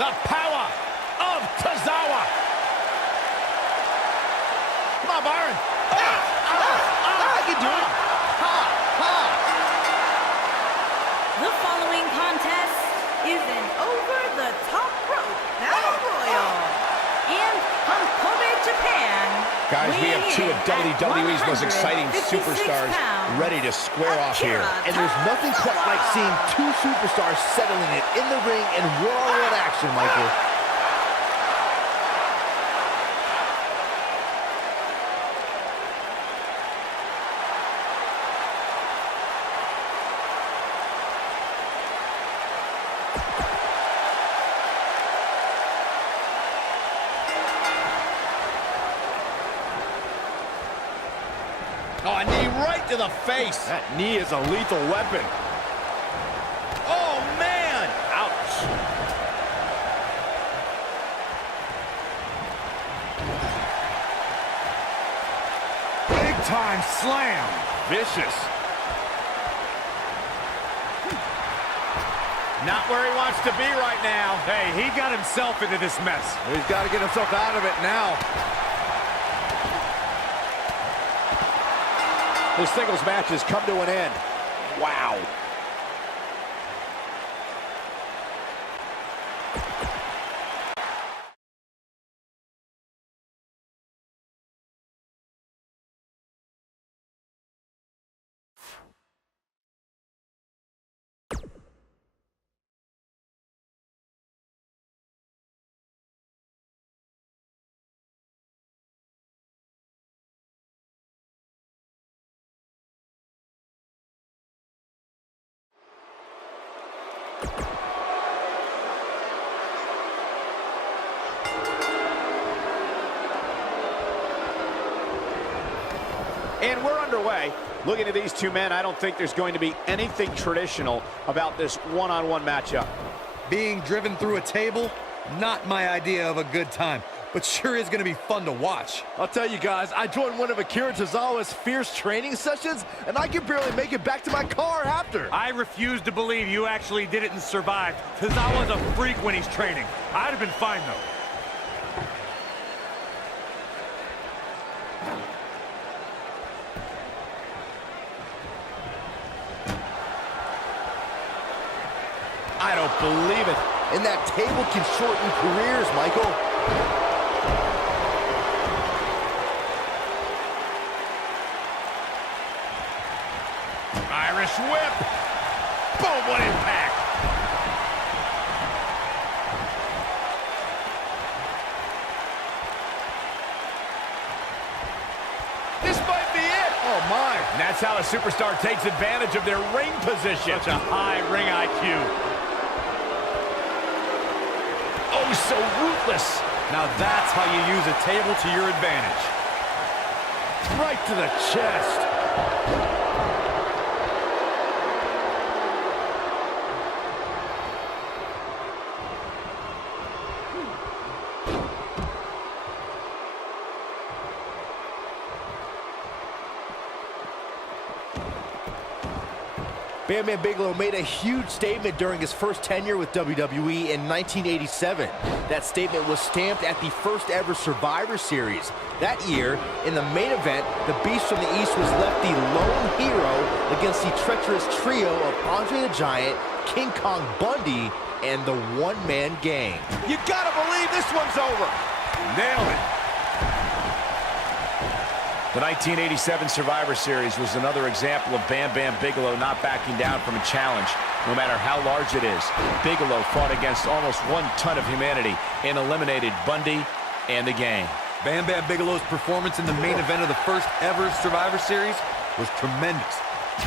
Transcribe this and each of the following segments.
The power of Tozawa. Come on, Byron. I can do it. The following contest is an over-the-top rope battle royal in Kobe, Japan. Guys, we have two of WWE's most exciting superstars ready to square off here. And there's nothing quite like seeing two superstars settling it in the ring in one-on-one action, Michael. Oh, a knee right to the face. That knee is a lethal weapon. Oh, man. Ouch. Big time slam. Vicious. Not where he wants to be right now. Hey, he got himself into this mess. He's got to get himself out of it now. This singles match has come to an end. Wow. And we're underway. Looking at these two men, I don't think there's going to be anything traditional about this one-on-one matchup. Being driven through a table, not my idea of a good time, but sure is going to be fun to watch. I'll tell you guys, I joined one of Akira Tozawa's fierce training sessions, and I could barely make it back to my car after. I refuse to believe you actually did it and survived. Tozawa's a freak when he's training. I'd have been fine, though. I don't believe it. And that table can shorten careers, Michael. Irish whip. Boom, what impact. This might be it. Oh, my. And that's how a superstar takes advantage of their ring position. Such a high ring IQ. Oh, so ruthless. Now that's how you use a table to your advantage. Right to the chest. Bam Bam Bigelow made a huge statement during his first tenure with WWE in 1987. That statement was stamped at the first ever Survivor Series. That year, in the main event, the Beast from the East was left the lone hero against the treacherous trio of Andre the Giant, King Kong Bundy, and the one-man gang. You gotta believe this one's over. Nailed it. The 1987 Survivor Series was another example of Bam Bam Bigelow not backing down from a challenge, no matter how large it is. Bigelow fought against almost 1 ton of humanity and eliminated Bundy and the gang. Bam Bam Bigelow's performance in the main event of the first ever Survivor Series was tremendous.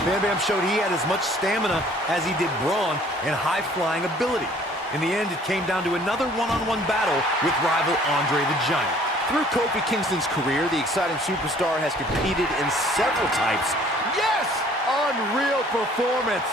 Bam Bam showed he had as much stamina as he did brawn and high-flying ability. In the end, it came down to another one-on-one battle with rival Andre the Giant. Through Kofi Kingston's career, the exciting superstar has competed in several types. Yes! Unreal performance.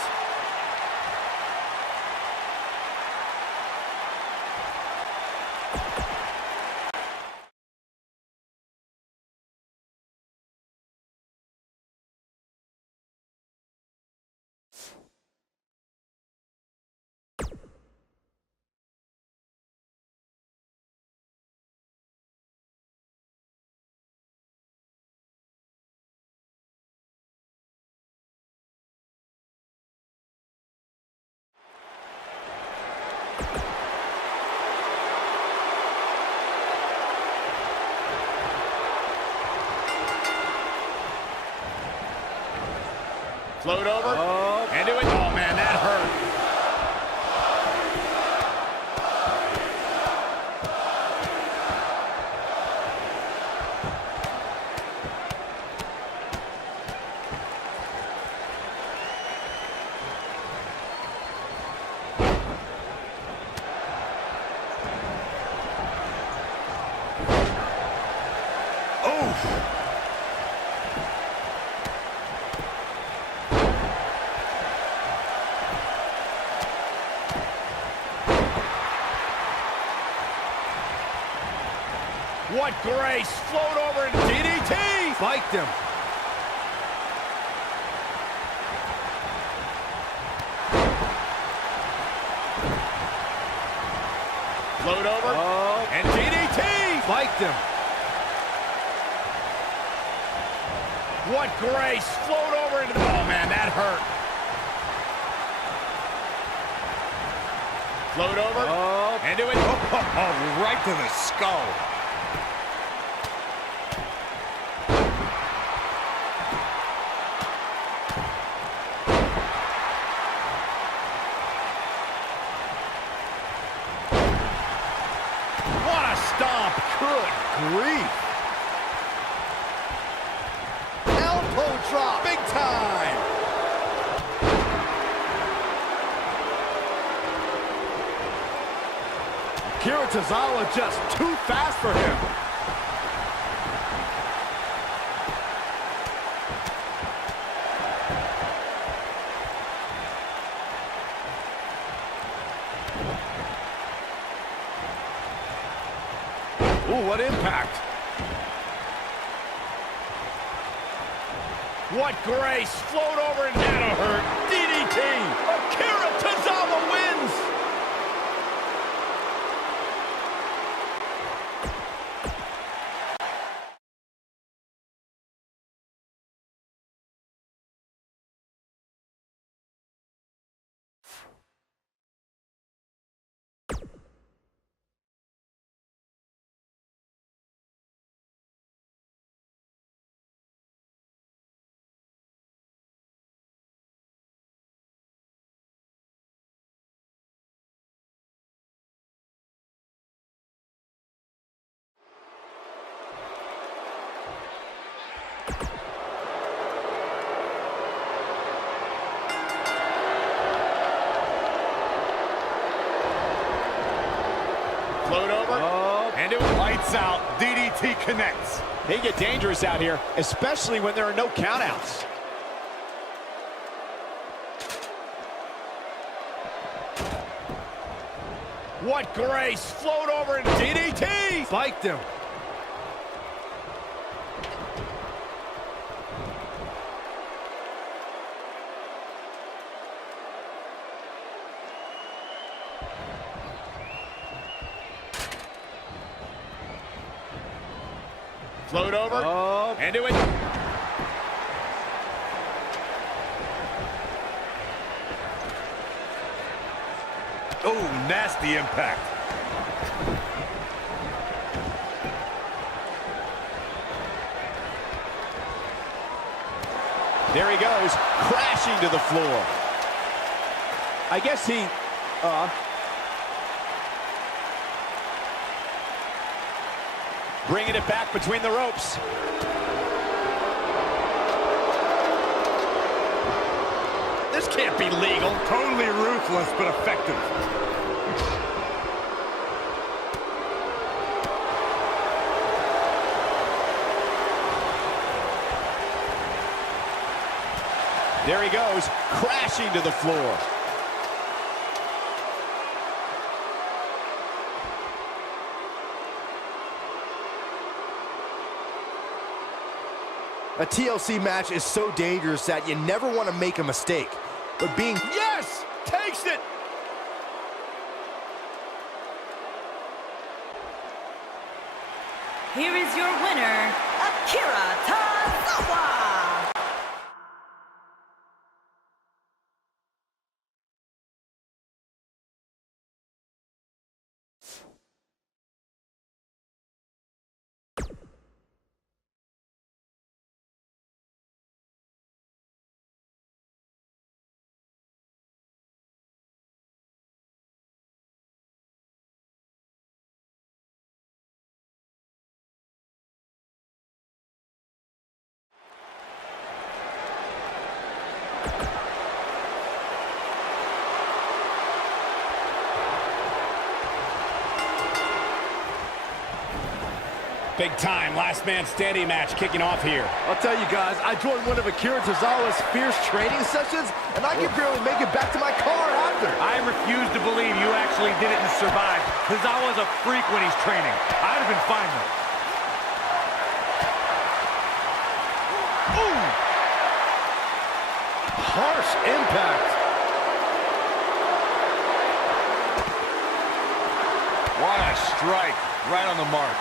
Float over. And do it. Oh, man, that hurt. What grace! Float over into DDT! Spiked him. Float over. And DDT! Spiked him. What grace! Float over into the... Oh, man, that hurt. Float over. And do it. Right to the skull. What a stomp! Good grief. Elbow drop. Big time. Akira Tozawa just too fast for him. Ooh, what impact. What grace! Float over and that'll hurt. DDT! Akira Tozawa wins! Float over. And it lights out. DDT connects. They get dangerous out here, especially when there are no countouts. What grace! Float over and DDT! Spiked him. Float over. And do it. Oh, nasty impact. There he goes, crashing to the floor. I guess he, bringing it back between the ropes. This can't be legal. Totally ruthless, but effective. There he goes, crashing to the floor. A TLC match is so dangerous that you never want to make a mistake. But being... Yes! Takes it! Here is your winner, Akira Tozawa. Big time last man standing match kicking off here. I'll tell you guys, I joined one of Akira Tozawa's fierce training sessions, and I could barely make it back to my car after. I refuse to believe you actually did it and survived. Tozawa's a freak when he's training. I'd have been fine though. Ooh! Harsh impact. What a strike. Right on the mark.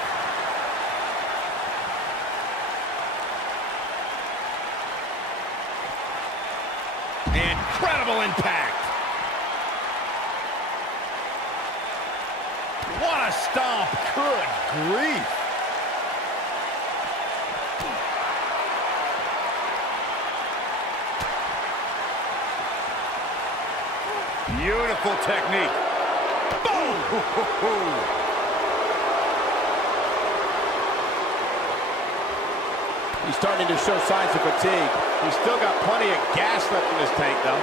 Incredible impact. What a stomp. Good grief. Beautiful technique. Boom! He's starting to show signs of fatigue. He's still got plenty of gas left in his tank, though.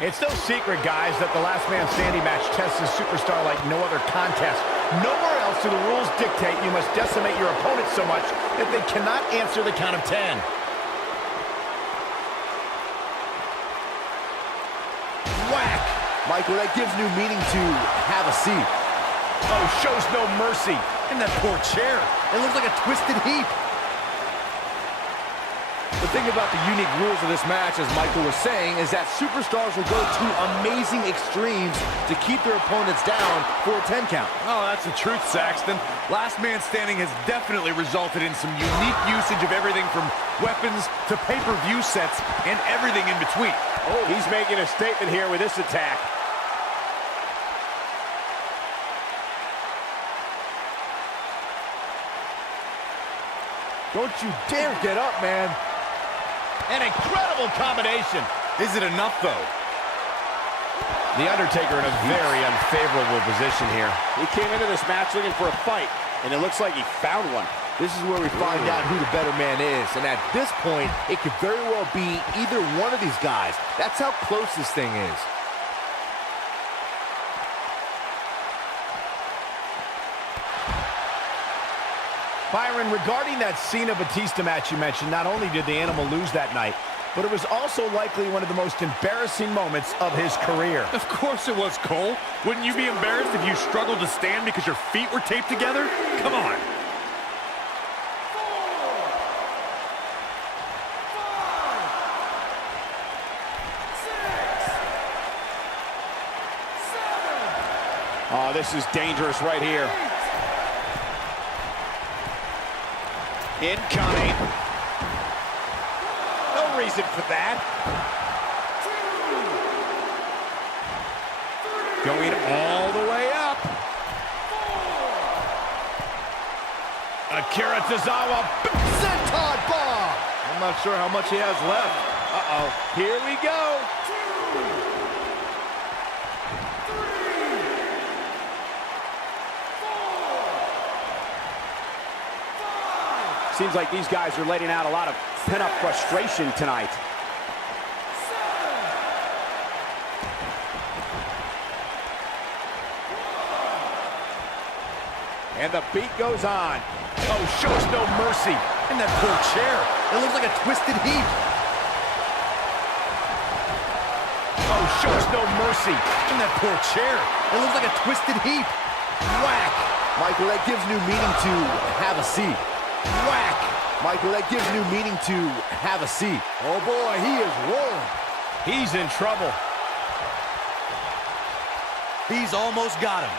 It's no secret, guys, that the last man standing match tests a superstar like no other contest. Nowhere else do the rules dictate you must decimate your opponent so much that they cannot answer the count of 10. Whack! Michael, that gives new meaning to have a seat. Oh, shows no mercy. And that poor chair. It looks like a twisted heap. The thing about the unique rules of this match, as Michael was saying, is that superstars will go to amazing extremes to keep their opponents down for a 10 count. Oh, that's the truth, Saxton. Last man standing has definitely resulted in some unique usage of everything from weapons to pay-per-view sets and everything in between. Oh, he's making a statement here with this attack. Don't you dare get up, man. An incredible combination. Is it enough, though? The Undertaker in a very unfavorable position here. He came into this match looking for a fight, and it looks like he found one. This is where we find out who the better man is. And at this point, it could very well be either one of these guys. That's how close this thing is. Byron, regarding that Cena-Batista match you mentioned, not only did the Animal lose that night, but it was also likely one of the most embarrassing moments of his career. Of course it was, Cole. Wouldn't you be embarrassed if you struggled to stand because your feet were taped together? Come on. Oh, this is dangerous right here. Incoming. No reason for that. Going all the way up. Akira Tozawa. Senton bomb! I'm not sure how much he has left. Uh-oh. Here we go. Seems like these guys are letting out a lot of pent-up frustration tonight. And the beat goes on. Oh, shows no mercy. And that poor chair. It looks like a twisted heap. Oh, shows no mercy. And that poor chair. It looks like a twisted heap. Whack! Michael, that gives new meaning to have a seat. Whack! Michael, that gives new meaning to have a seat. Oh boy, he is rolling. He's in trouble. He's almost got him.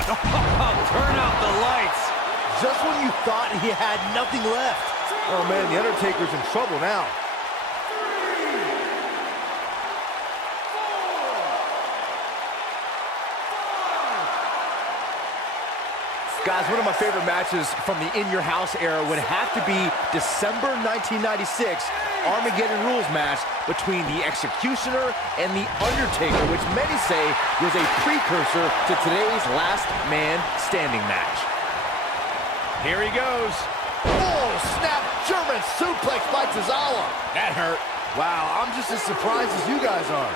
Turn out the lights. Just when you thought he had nothing left. Oh man, the Undertaker's in trouble now. Guys, one of my favorite matches from the In Your House era would have to be December 1996 Armageddon Rules match between the Executioner and the Undertaker, which many say was a precursor to today's Last Man Standing match. Here he goes. Oh, snap German suplex by Tozawa. That hurt. Wow, I'm just as surprised as you guys are.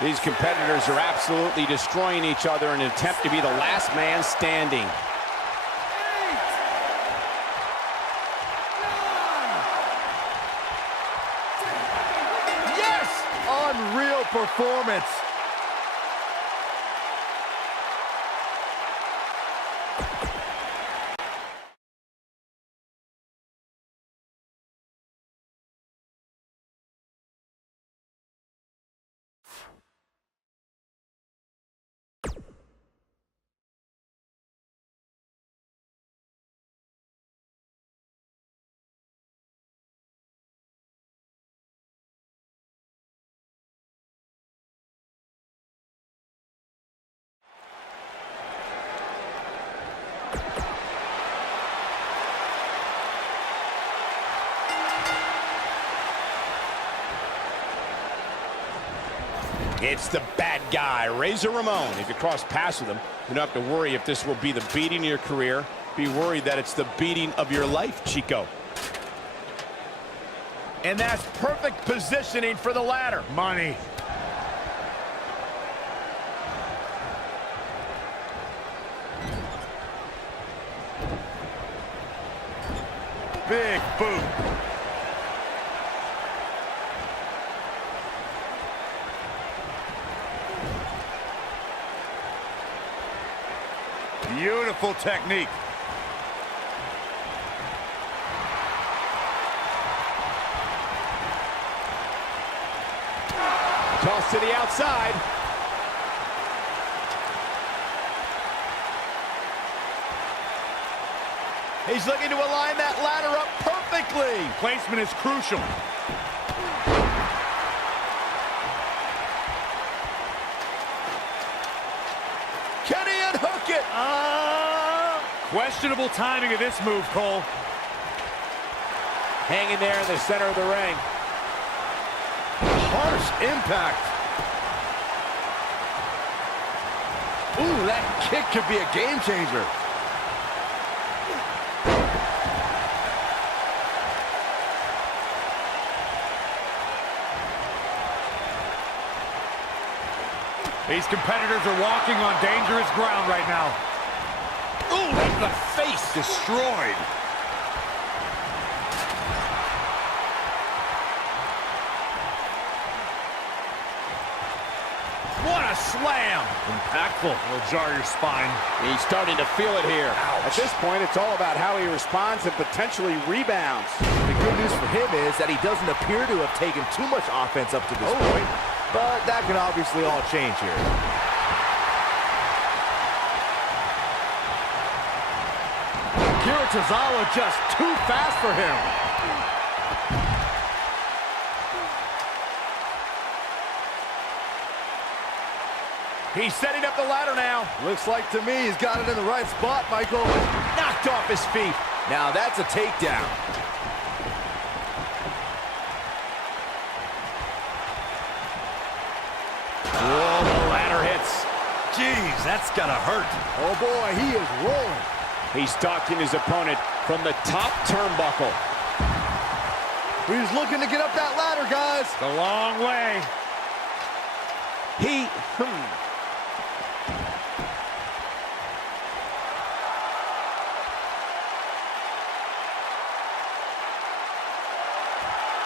These competitors are absolutely destroying each other in an attempt to be the last man standing. 8, 9, 10. Yes! Unreal performance. It's the bad guy, Razor Ramon. If you cross paths with him, you don't have to worry if this will be the beating of your career. Be worried that it's the beating of your life, Chico. And that's perfect positioning for the ladder. Money. Big boot. Beautiful technique. Toss to the outside. He's looking to align that ladder up perfectly. Placement is crucial. Can he unhook it? Questionable timing of this move, Cole. Hanging there in the center of the ring. Harsh impact. Ooh, that kick could be a game changer. These competitors are walking on dangerous ground right now. Ooh, right in the face. Destroyed. What a slam. Impactful. Will jar your spine. He's starting to feel it here. At this point, it's all about how he responds and potentially rebounds. The good news for him is that he doesn't appear to have taken too much offense up to this point, but that can obviously all change here. Akira Tozawa just too fast for him. He's setting up the ladder now. Looks like to me he's got it in the right spot, Michael. Knocked off his feet. Now that's a takedown. Whoa, the ladder hits. Jeez, that's gotta hurt. Oh boy, he is rolling. He's stalking his opponent from the top turnbuckle. He's looking to get up that ladder, guys. The long way.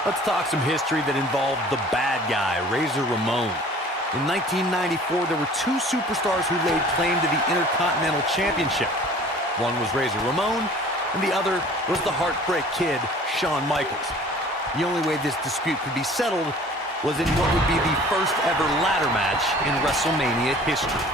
Let's talk some history that involved the bad guy, Razor Ramon. In 1994, there were two superstars who laid claim to the Intercontinental Championship. One was Razor Ramon, and the other was the Heartbreak Kid, Shawn Michaels. The only way this dispute could be settled was in what would be the first ever ladder match in WrestleMania history.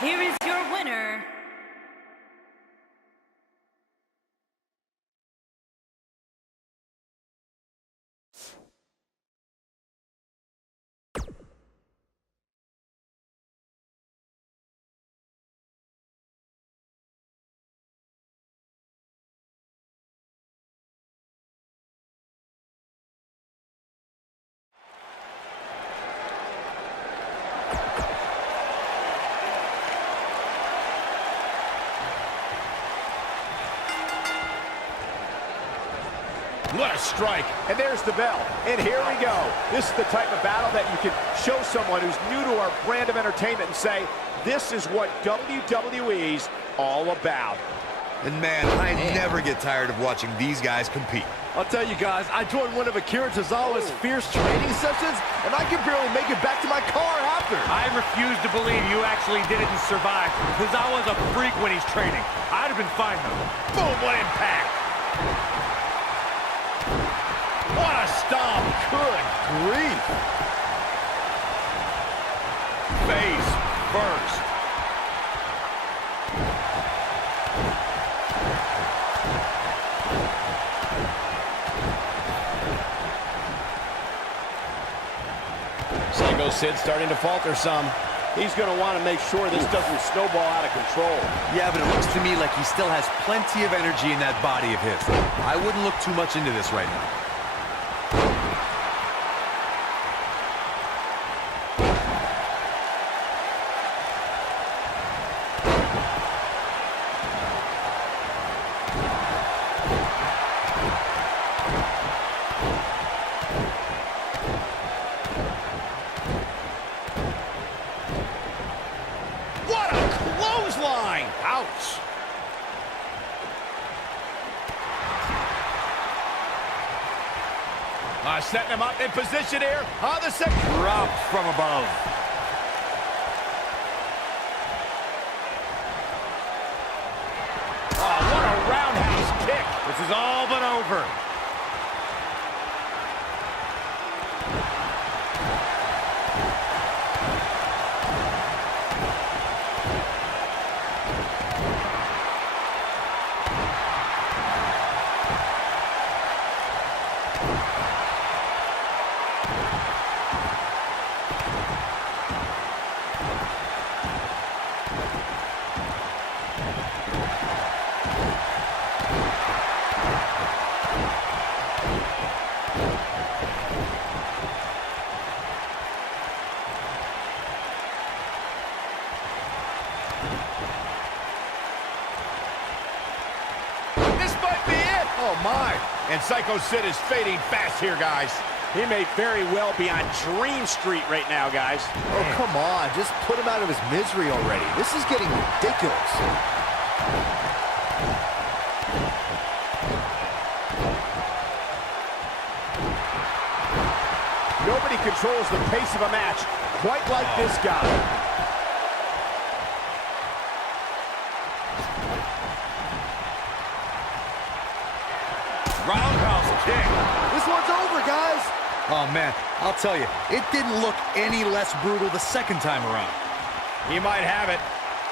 Here is your winner, What a strike. And there's the bell. And here we go. This is the type of battle that you can show someone who's new to our brand of entertainment and say, this is what WWE's all about. And man, I never get tired of watching these guys compete. I'll tell you guys, I joined one of Akira Tozawa's fierce training sessions, and I could barely make it back to my car after. I refuse to believe you actually did it and survived. Tozawa's a freak when he's training. I'd have been fine, though. Boom, what impact. What a stomp. Good grief. Face first. Psycho Sid starting to falter some. He's going to want to make sure this doesn't snowball out of control. Yeah, but it looks to me like he still has plenty of energy in that body of his. I wouldn't look too much into this right now. What a clothesline! Ouch! Setting him up in position here on the second. Drop from above. Oh, what a roundhouse kick! This is all but over. This might be it! Oh, my! And Psycho Sid is fading fast here, guys. He may very well be on Dream Street right now, guys. Oh, come on. Just put him out of his misery already. This is getting ridiculous. Nobody controls the pace of a match quite like this guy. Roundhouse kick. This one's over, guys. Oh man, I'll tell you, it didn't look any less brutal the second time around. He might have it.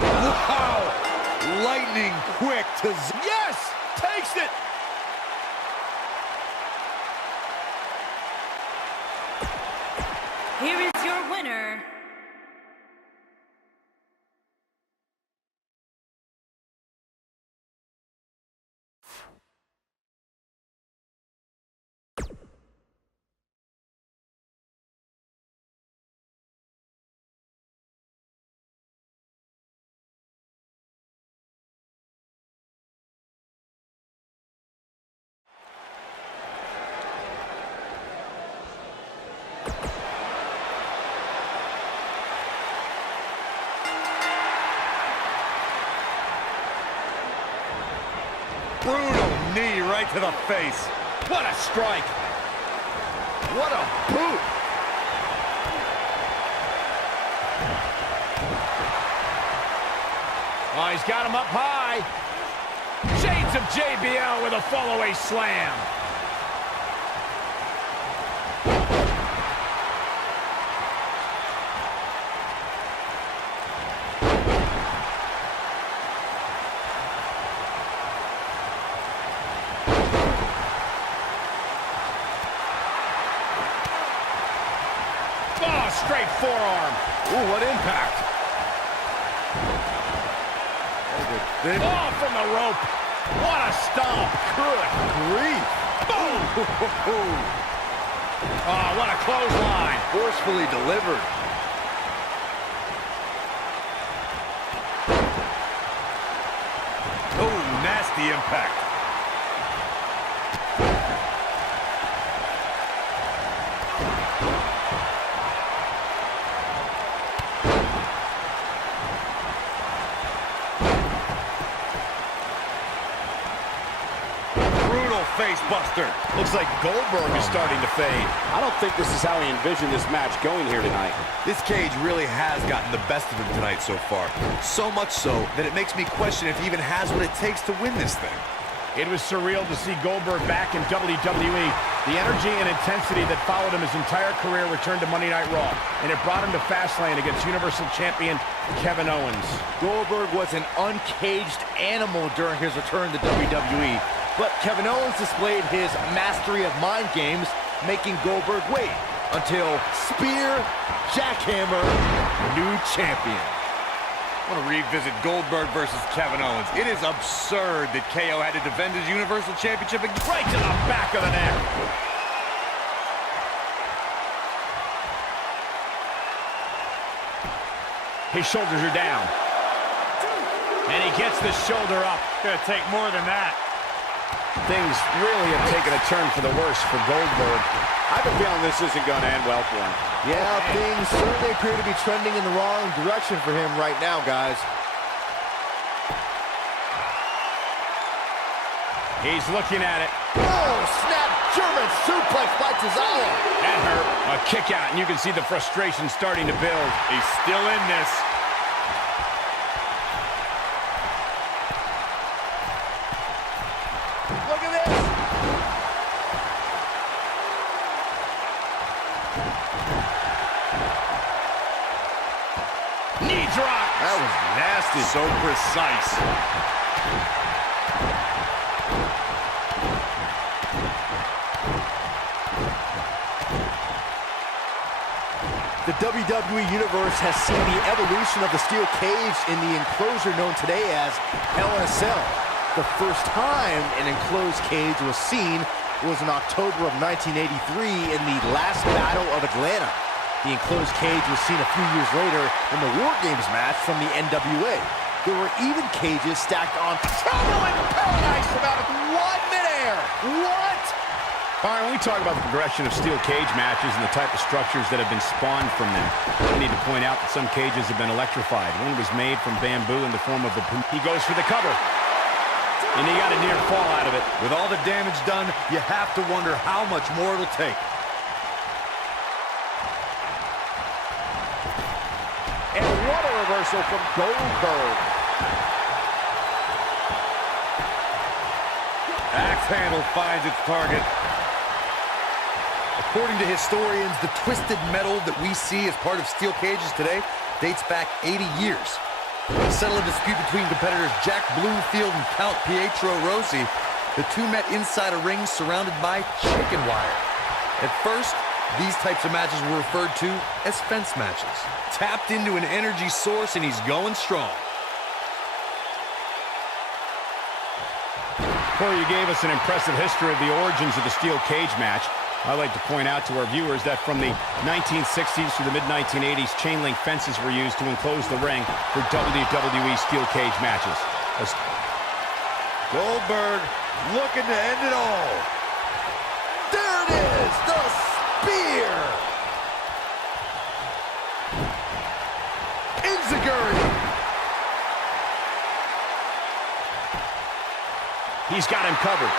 Wow! Lightning quick to... Yes! Takes it! Here is your winner, Brutal knee right to the face. What a strike! What a boot! Oh, he's got him up high. Shades of JBL with a fall-away slam. Oh, straight forearm. Ooh, what impact. Oh, from the rope. What a stomp. Good grief. Boom. Oh, what a clothesline. Forcefully delivered. Oh, nasty impact. Face buster. Looks like Goldberg is starting to fade. I don't think this is how he envisioned this match going here tonight. This cage really has gotten the best of him tonight so far. So much so that it makes me question if he even has what it takes to win this thing. It was surreal to see Goldberg back in WWE. The energy and intensity that followed him his entire career returned to Monday Night Raw, and it brought him to Fastlane against Universal Champion Kevin Owens. Goldberg was an uncaged animal during his return to WWE, but Kevin Owens displayed his mastery of mind games, making Goldberg wait until Spear, Jackhammer, new champion. I want to revisit Goldberg versus Kevin Owens. It is absurd that KO had to defend his Universal Championship Right to the back of the neck. His shoulders are down. And he gets the shoulder up. Gonna take more than that. Things really have taken a turn for the worse for Goldberg. I have a feeling this isn't going to end well for him. Yeah, things certainly appear to be trending in the wrong direction for him right now, guys. He's looking at it. Oh, snap German suplex by Tozawa. That hurt. A kick out, and you can see the frustration starting to build. He's still in this. Look at this. Knee drop. That was nasty. So precise. The WWE Universe has seen the evolution of the steel cage in the enclosure known today as Hell in a Cell. The first time an enclosed cage was seen was in October of 1983 in the last Battle of Atlanta. The enclosed cage was seen a few years later in the War Games match from the NWA. There were even cages stacked on Trouble in Paradise about 1 midair. What? All right, when we talk about the progression of steel cage matches and the type of structures that have been spawned from them, we need to point out that some cages have been electrified. One was made from bamboo in the form of a... He goes for the cover. And he got a near fall out of it. With all the damage done, you have to wonder how much more it'll take. And what a reversal from Goldberg. Axe handle finds its target. According to historians, the twisted metal that we see as part of steel cages today dates back 80 years. To settle a dispute between competitors Jack Bloomfield and Count Pietro Rossi, the two met inside a ring surrounded by chicken wire. At first, these types of matches were referred to as fence matches. Tapped into an energy source, and he's going strong. Corey, you gave us an impressive history of the origins of the steel cage match. I'd like to point out to our viewers that from the 1960s to the mid-1980s, chain link fences were used to enclose the ring for WWE steel cage matches. Goldberg looking to end it all. There it is, the spear. Enziguri. He's got him covered.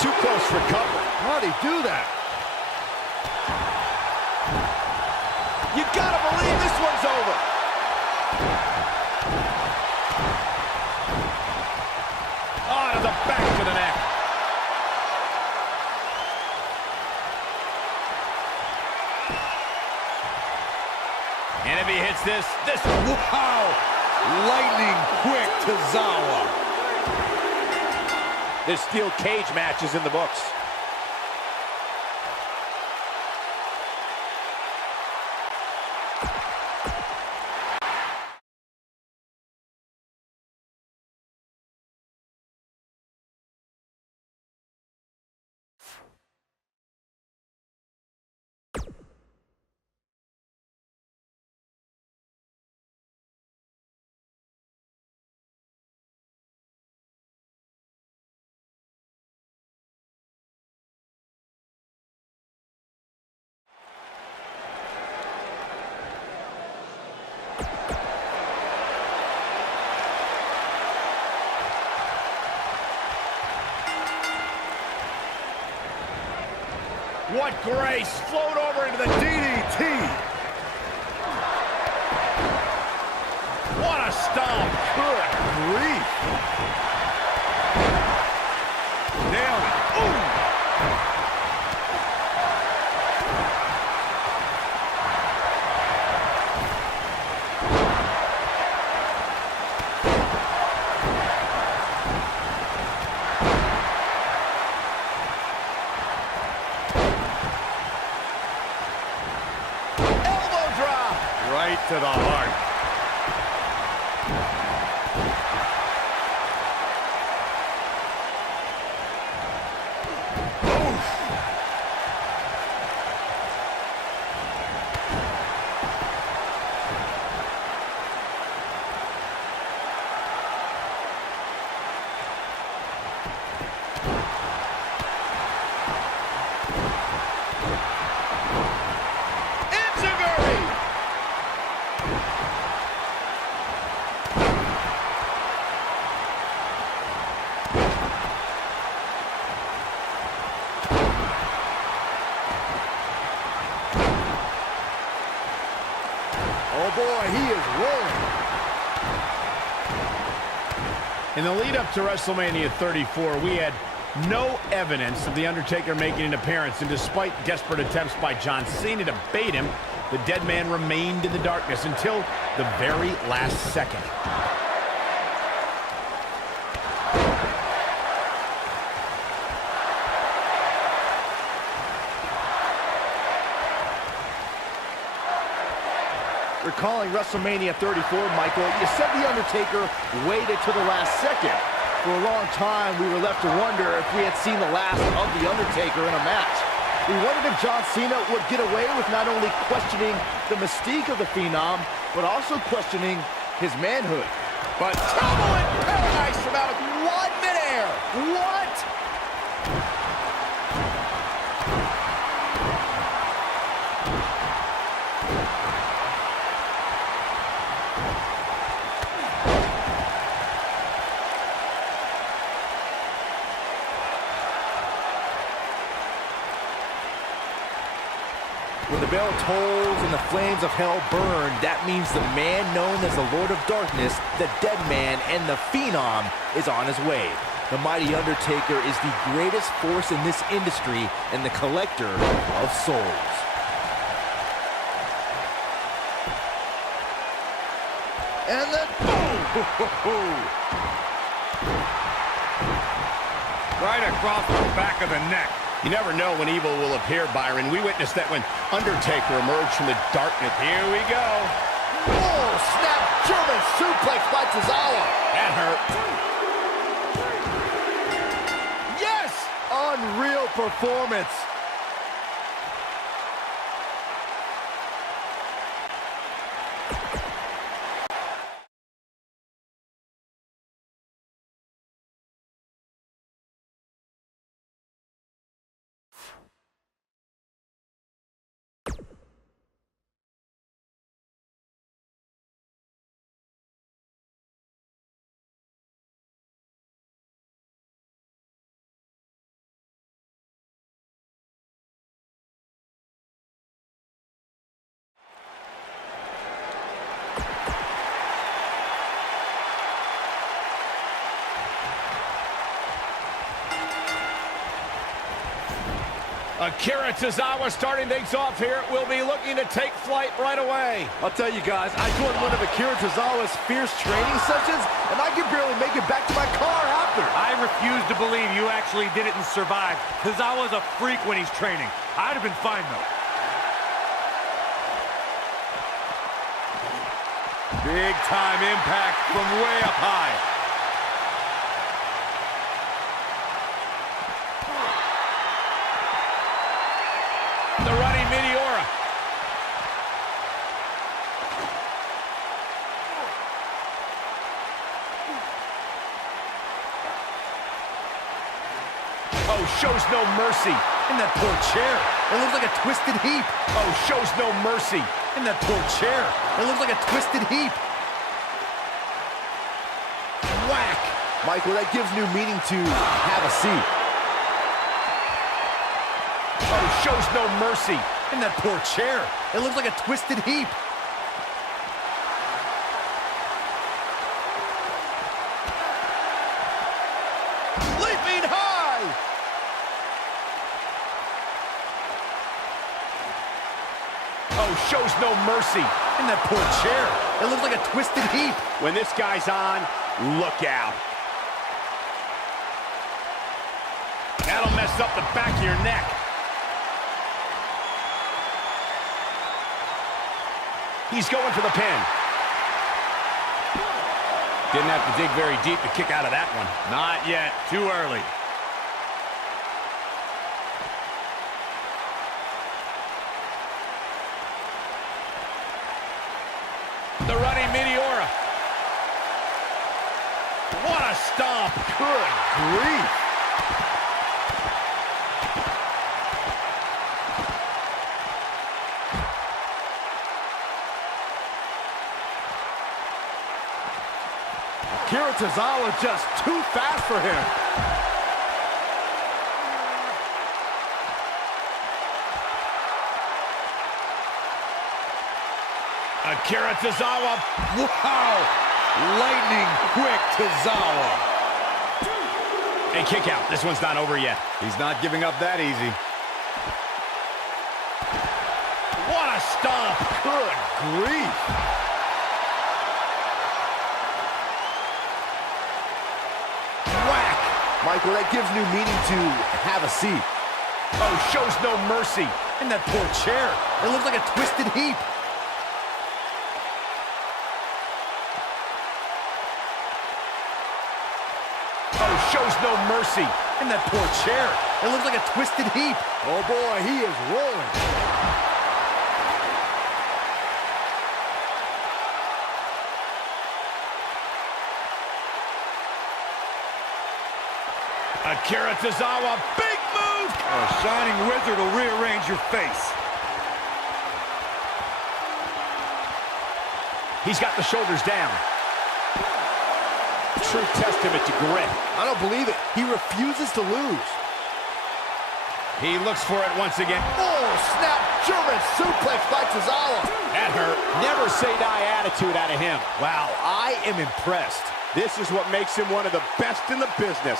Too close for cover. How'd he do that? You gotta believe this one's over. Oh, to the back of the neck. And if he hits this... Wow! Lightning quick Tozawa. This steel cage match is in the books. What grace! Float over into the DDT! What a stomp! Good grief! Nailed it! Ooh! Right to the heart. Oh boy, he is rolling. In the lead-up to WrestleMania 34, we had no evidence of The Undertaker making an appearance, and despite desperate attempts by John Cena to bait him, the dead man remained in the darkness until the very last second. Recalling WrestleMania 34, Michael, you said The Undertaker waited to the last second. For a long time, we were left to wonder if we had seen the last of The Undertaker in a match. We wondered if John Cena would get away with not only questioning the mystique of the Phenom, but also questioning his manhood. But trouble in paradise from out of midair! What? When the bell tolls and the flames of hell burn, that means the man known as the Lord of Darkness, the Dead Man, and the Phenom is on his way. The mighty Undertaker is the greatest force in this industry and the collector of souls. And then boom! Right across the back of the neck. You never know when evil will appear, Byron. We witnessed that when Undertaker emerged from the darkness. Here we go. Oh, snap German suplex by Tozawa. That hurt. Yes! Unreal performance. Akira Tozawa starting things off here. Will be looking to take flight right away. I'll tell you guys, I joined one of Akira Tozawa's fierce training sessions, and I could barely make it back to my car after. I refuse to believe you actually did it and survived. Tozawa's a freak when he's training. I'd have been fine, though. Big-time impact from way up high. The running Meteora. Oh, shows no mercy. In that poor chair. It looks like a twisted heap. Oh, shows no mercy. In that poor chair. It looks like a twisted heap. Whack. Michael, that gives new meaning to have a seat. Oh, shows no mercy. And that poor chair. It looks like a twisted heap. Leaping high! Oh, shows no mercy. And that poor chair. It looks like a twisted heap. When this guy's on, look out. That'll mess up the back of your neck. He's going for the pin. Didn't have to dig very deep to kick out of that one. Not yet. Too early. The running Meteora. What a stomp. Good grief! Akira Tozawa just too fast for him. Akira Tozawa. Wow! Lightning quick Tozawa. A kick out. This one's not over yet. He's not giving up that easy. What a stomp. Good grief! Whack. Michael, that gives new meaning to have a seat. Oh, shows no mercy. And that poor chair. It looks like a twisted heap. Oh, shows no mercy. And that poor chair. It looks like a twisted heap. Oh boy, he is rolling. Akira Tozawa, big move! A shining wizard will rearrange your face. He's got the shoulders down. True testament to grit. I don't believe it. He refuses to lose. He looks for it once again. Oh, snap! German suplex by Tozawa. That hurt. Never say die attitude out of him. Wow, I am impressed. This is what makes him one of the best in the business.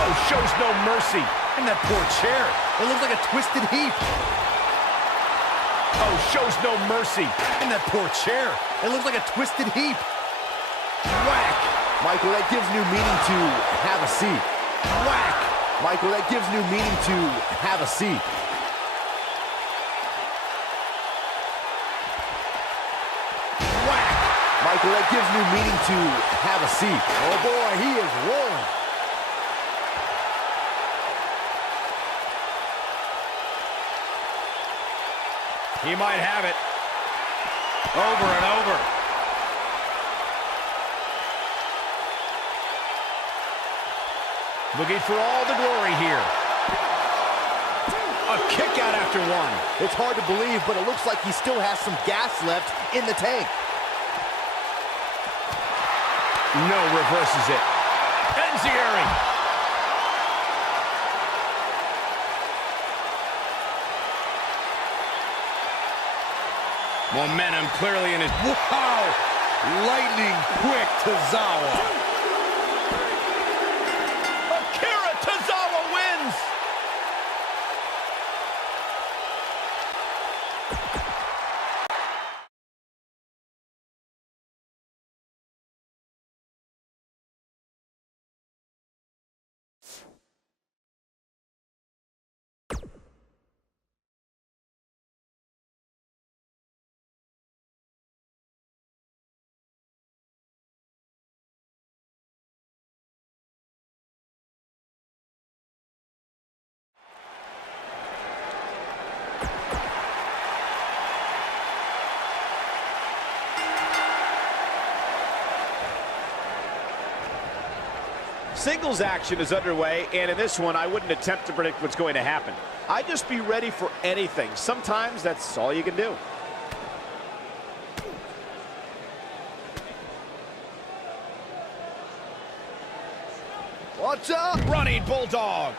Oh, shows no mercy. And that poor chair. It looks like a twisted heap. Oh, shows no mercy. And that poor chair. It looks like a twisted heap. Whack! Michael, that gives new meaning to have a seat. Whack! Michael, that gives new meaning to have a seat. Whack! Michael, that gives new meaning to have a seat. Oh boy, he is rolling. He might have it. Over and over. Looking for all the glory here. A kick out after one. It's hard to believe, but it looks like he still has some gas left in the tank. No, reverses it. Enziguri. Momentum clearly in his... Wow! Lightning quick Tozawa. Akira Tozawa wins! Singles action is underway, and in this one, I wouldn't attempt to predict what's going to happen. I'd just be ready for anything. Sometimes that's all you can do. Watch out! Running Bulldog.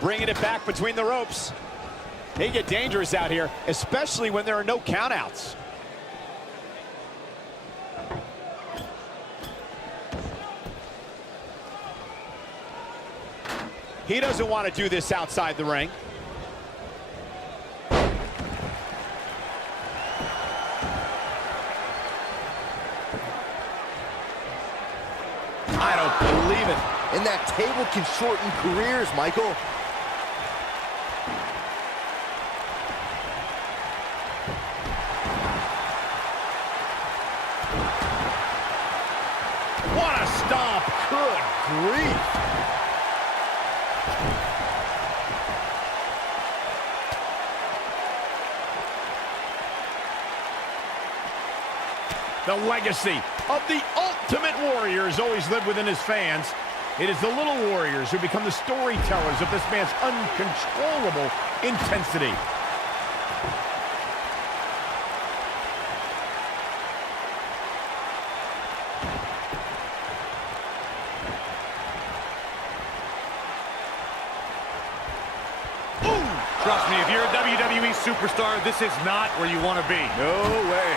Bringing it back between the ropes. They get dangerous out here, especially when there are no countouts. He doesn't want to do this outside the ring. I don't believe it. And that table can shorten careers, Michael. What a stomp. Good grief. The legacy of the Ultimate Warrior has always lived within his fans. It is the Little Warriors who become the storytellers of this man's uncontrollable intensity. Trust me, if you're a WWE superstar, this is not where you want to be. No way.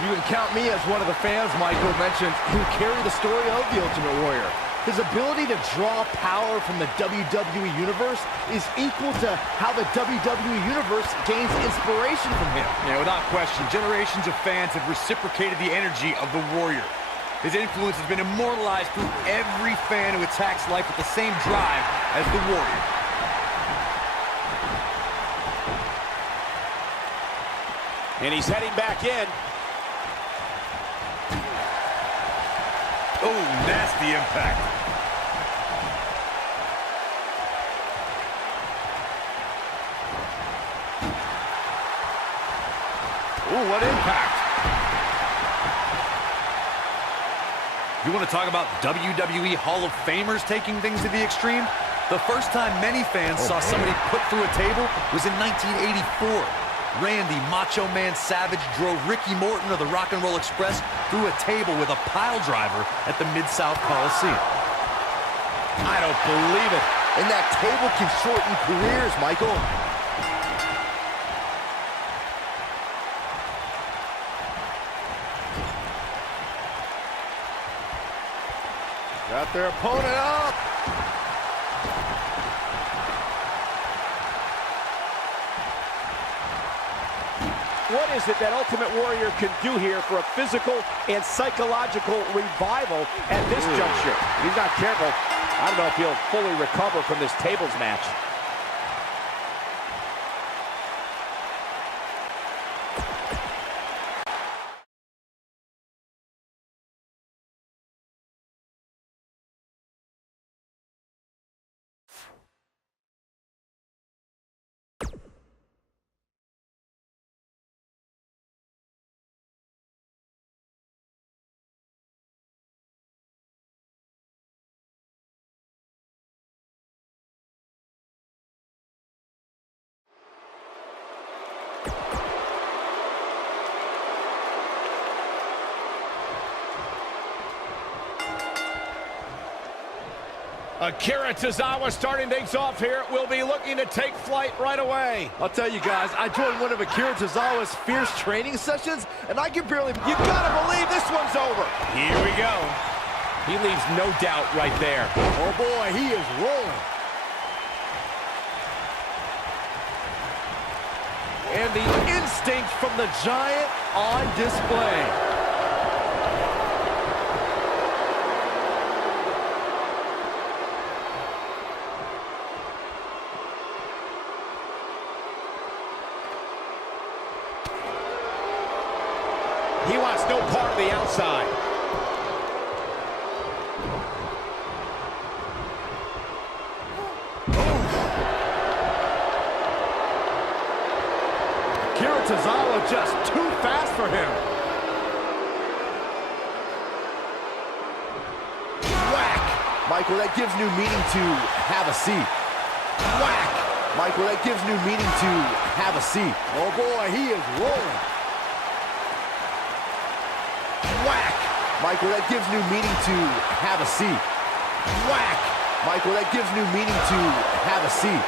You can count me as one of the fans Michael mentioned who carry the story of the Ultimate Warrior. His ability to draw power from the WWE Universe is equal to how the WWE Universe gains inspiration from him. Yeah, without question, generations of fans have reciprocated the energy of the Warrior. His influence has been immortalized through every fan who attacks life with the same drive as the Warrior. And he's heading back in. Oh, nasty impact. Ooh, what impact. You want to talk about WWE Hall of Famers taking things to the extreme? The first time many fans saw somebody put through a table was in 1984. Randy Macho Man Savage drove Ricky Morton of the Rock and Roll Express through a table with a pile driver at the Mid-South Coliseum. I don't believe it. And that table can shorten careers, Michael. Got their opponent up. What is it that Ultimate Warrior can do here for a physical and psychological revival at this juncture? If he's not careful, I don't know if he'll fully recover from this tables match. Akira Tozawa starting things off here. Will be looking to take flight right away. I'll tell you guys, I joined one of Akira Tozawa's fierce training sessions, and I can barely... You gotta believe this one's over. Here we go. He leaves no doubt right there. Oh boy, he is rolling. And the instinct from the Giant on display. He wants no part of the outside. Akira Tozawa just too fast for him. Whack! Michael, that gives new meaning to have a seat. Whack! Michael, that gives new meaning to have a seat. Oh boy, he is rolling. Whack! Michael, that gives new meaning to have a seat. Whack! Michael, that gives new meaning to have a seat.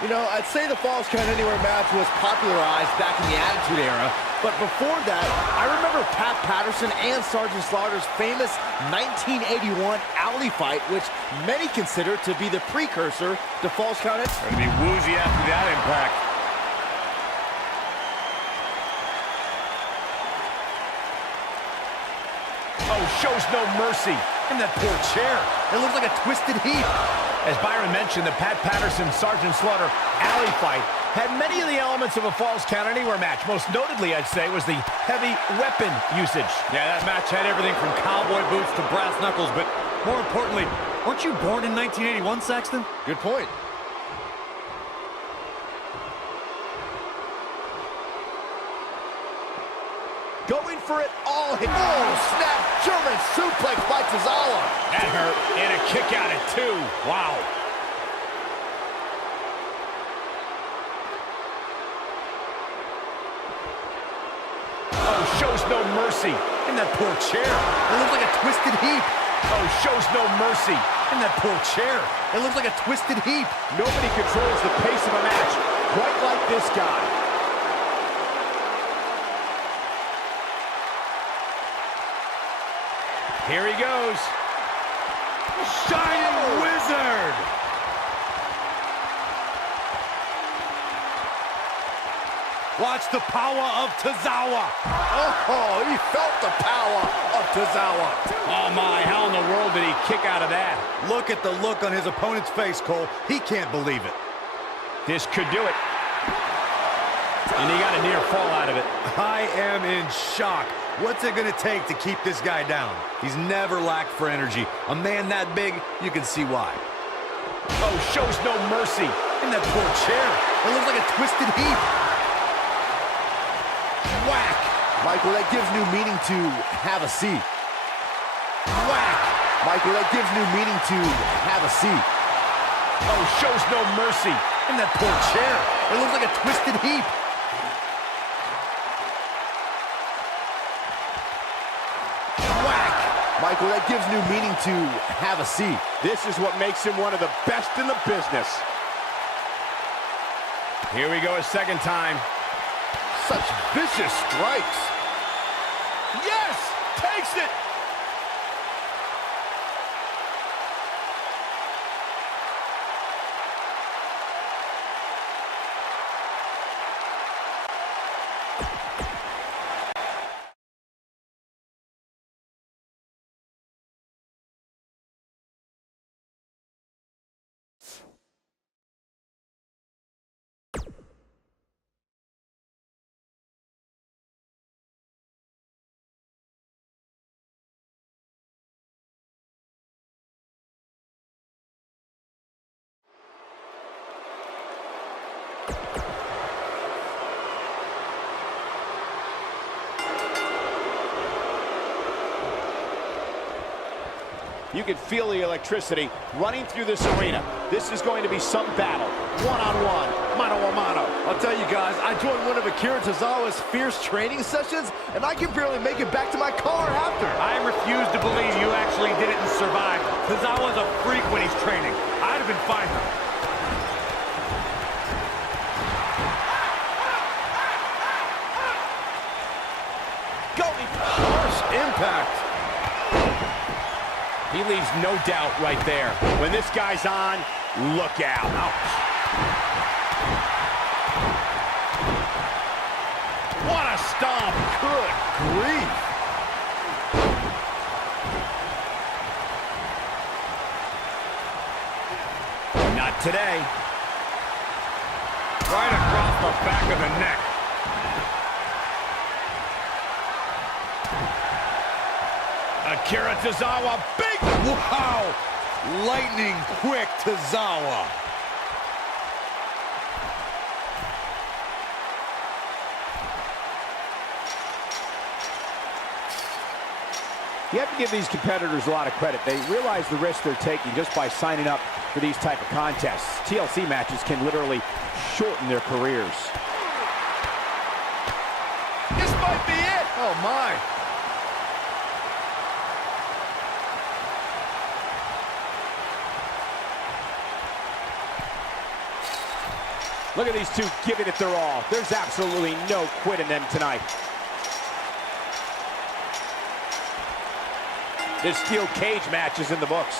You know, I'd say the Falls Count Anywhere match was popularized back in the Attitude Era, but before that, I remember Pat Patterson and Sergeant Slaughter's famous 1981 Alley fight, which many consider to be the precursor to Falls Count Anywhere. Gonna be woozy after that impact. Oh, shows no mercy. And that poor chair. It looks like a twisted heap. As Byron mentioned, the Pat Patterson-Sergeant Slaughter alley fight had many of the elements of a Falls Count Anywhere match. Most notably, I'd say, was the heavy weapon usage. Yeah, that match had everything from cowboy boots to brass knuckles, but more importantly, weren't you born in 1981, Saxton? Good point. Going for it all. Oh, snap German suplex by Tozawa. That hurt, and a kick out at 2. Wow. Oh, shows no mercy. And that poor chair. It looks like a twisted heap. Oh, shows no mercy. And that poor chair. It looks like a twisted heap. Nobody controls the pace of a match quite like this guy. Here he goes. Shining Wizard! Watch the power of Tozawa. Oh, he felt the power of Tozawa. Oh, my. How in the world did he kick out of that? Look at the look on his opponent's face, Cole. He can't believe it. This could do it. And he got a near fall out of it. I am in shock. What's it going to take to keep this guy down? He's never lacked for energy. A man that big, you can see why. Oh, shows no mercy. And that poor chair. It looks like a twisted heap. Whack! Michael, that gives new meaning to have a seat. Whack! Michael, that gives new meaning to have a seat. Oh, shows no mercy. And that poor chair. It looks like a twisted heap. Whack! Michael, that gives new meaning to have a seat. This is what makes him one of the best in the business. Here we go a second time. Such vicious strikes. Yes! Takes it! You can feel the electricity running through this arena. This is going to be some battle. One-on-one, mano-a-mano. I'll tell you guys, I joined one of Akira Tozawa's fierce training sessions, and I can barely make it back to my car after. I refuse to believe you actually did it and survived. Tozawa's a freak when he's training. I'd have been fine though. Going harsh impact. He leaves no doubt right there. When this guy's on, look out. Ouch. What a stomp. Good grief. Not today. Right across the back of the neck. Akira Tozawa, big! Wow! Lightning quick Tozawa. You have to give these competitors a lot of credit. They realize the risk they're taking just by signing up for these type of contests. TLC matches can literally shorten their careers. This might be it. Oh, my. Look at these two giving it their all. There's absolutely no quit in them tonight. This steel cage match is in the books.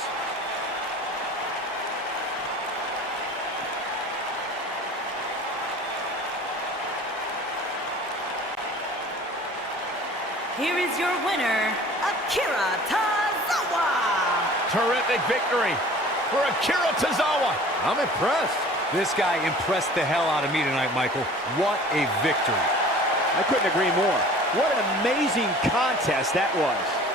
Here is your winner, Akira Tozawa. Terrific victory for Akira Tozawa. I'm impressed. This guy impressed the hell out of me tonight, Michael. What a victory. I couldn't agree more. What an amazing contest that was.